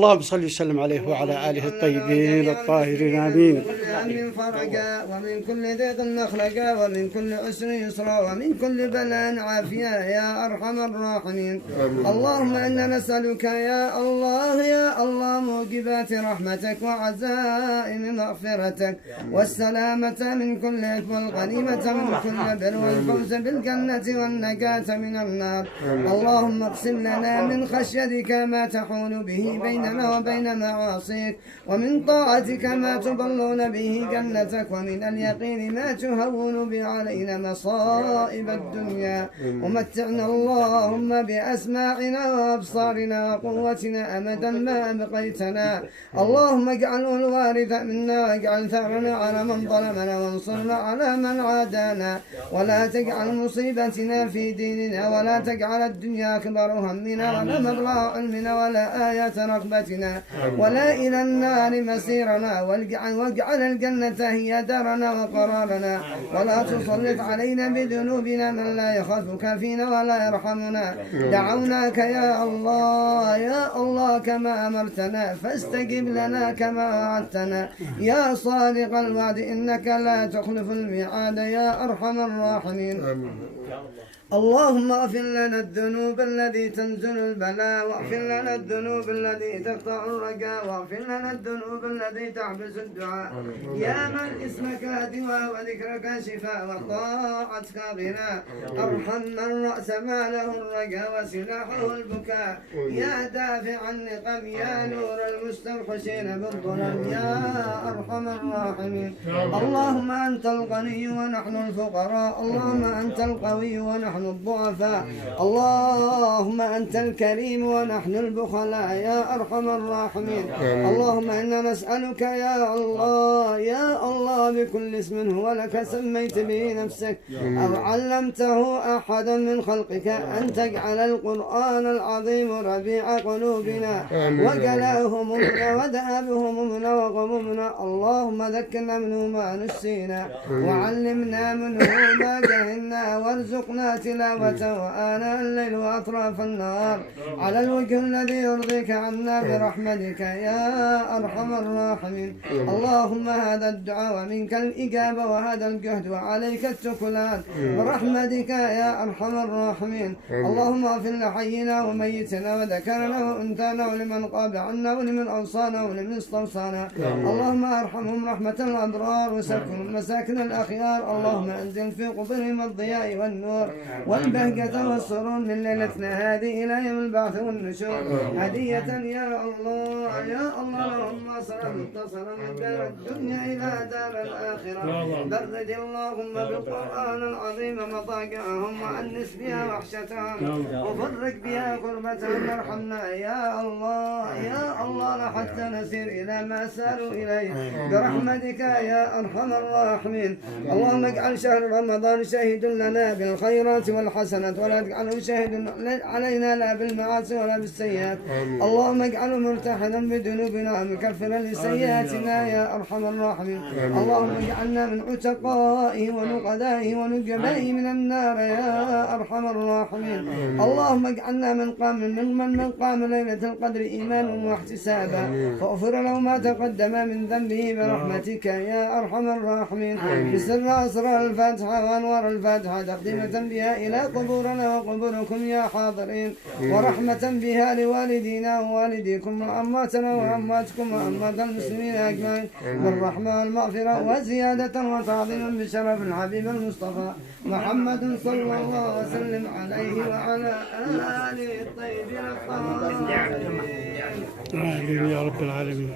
اللهم صل وسلم عليه وعلى آله الطيبين الطاهرين آمين. من فرجا ومن كل ضيق مخرجا ومن كل عسر يسرا ومن كل بلاء عافية يا أرحم الراحمين. اللهم إنا نسألك يا الله موجبات رحمتك وعزائم مغفرتك والسلامة من كل إثم والغنيمة من كل بر والفوز بالجنة والنجاة من النار. اللهم اقسم لنا من خشيتك ما تحول به بيننا وبين معاصيك ومن طاعتك ما تبلغنا به جنتك ومن اليقين ما تهون به علينا مصائب الدنيا ومتعنا اللهم بأسماعنا وأبصارنا وقوتنا أمدا ما أبقيتنا. اللهم اجعله الوارث منا واجعل ثأرنا على من ظلمنا وانصرنا على من عادانا ولا تجعل مصيبتنا في ديننا ولا تجعل الدنيا أكبر همنا ولا مبلغ علمنا ولا آيات رغبتنا ولا إلى النار مسيرنا واجعل الجنة هي دارنا وقرارنا ولا تسلط علينا بذنوبنا من لا يخافك فينا ولا يرحمنا. دعوناك يا الله كما أمرتنا فاستجب لنا كما وعدتنا يا صادق الوعد إنك لا تخلف الميعاد يا أرحم الراحمين. اللهم اغفر لنا الذنوب التي تنزل البلاء واغفر لنا الذنوب التي تقطع الرجاء واغفر لنا الذنوب التي تحبس الدعاء يا من اسمك دواء وذكرك شفاء وطاعتك غنى. ارحم من رأس ماله الرجاء وسلاحه البكاء يا دافع النقم يا نور المستوحشين بالظلم يا ارحم الراحمين. اللهم انت الغني ونحن الفقراء اللهم انت القوي ونحن الضعفاء اللهم أنت الكريم ونحن البخلاء يا أرحم الراحمين. اللهم إنا نسألك يا الله بكل اسم هو لك سميت به نفسك أو علمته أحدا من خلقك أن تجعل القرآن العظيم ربيع قلوبنا وجلاء همومنا وذهاب همومنا وغمومنا. اللهم ذكرنا منه ما نسينا وعلمنا منه ما جهلنا وارزقنا تلاوته وآناء الليل وأطراف النهار على الوجه الذي يرضيك عنا برحمتك يا أرحم الراحمين. اللهم هذا الدعاء ومنك الإجابة وهذا الجهد وعليك التكلان برحمتك يا أرحم الراحمين. اللهم اغفر لحينا وميتنا وذكرنا وأنثانا ولمن قاب عنا ولمن أوصانا ولمن استوصانا. اللهم أرحمهم رحمة الأبرار وسكنهم مساكن الأخيار. اللهم أنزل في قبرهم الضياء والنور والبهجة والسرور من ليلتنا هذه إلى يوم البعث والنشور هدية يا الله اللهم صلاة متصلة من دار الدنيا إلى دار الآخرة. برد اللهم بالقرآن العظيم مضاجعهم وأنس بها وحشتهم وفرج بها كربتهم وارحمنا يا الله حتى نسير إلى ما ساروا إليه برحمتك يا أرحم الراحمين. اللهم اجعل شهر رمضان شهيد لنا بالخيرات والحسنات ولا تجعله شاهد علينا لا بالمعاصي ولا بالسيئات. اللهم اجعله مرتحلا بذنوبنا ومكفرا لسيئاتنا يا ارحم الراحمين. اللهم اجعلنا من عتقائه ونقدائه ونجبائه من النار يا ارحم الراحمين. اللهم اجعلنا من قام ليلة القدر ايمانا واحتسابا فاغفر له ما تقدم من ذنبه برحمتك يا ارحم الراحمين. بسر اسرار الفاتحة وانوار الفاتحة تقديمة بها إلى قبورنا وقبوركم يا حاضرين ورحمة بها لوالدينا ووالديكم وأماتنا وأماتكم وأمات المسلمين أجمعين بالرحمة والمغفرة وزيادة وتعظيما بشرف الحبيب المصطفى محمد صلى الله وسلم عليه وعلى آله الطيبين الطاهرين. آمين يا رب العالمين.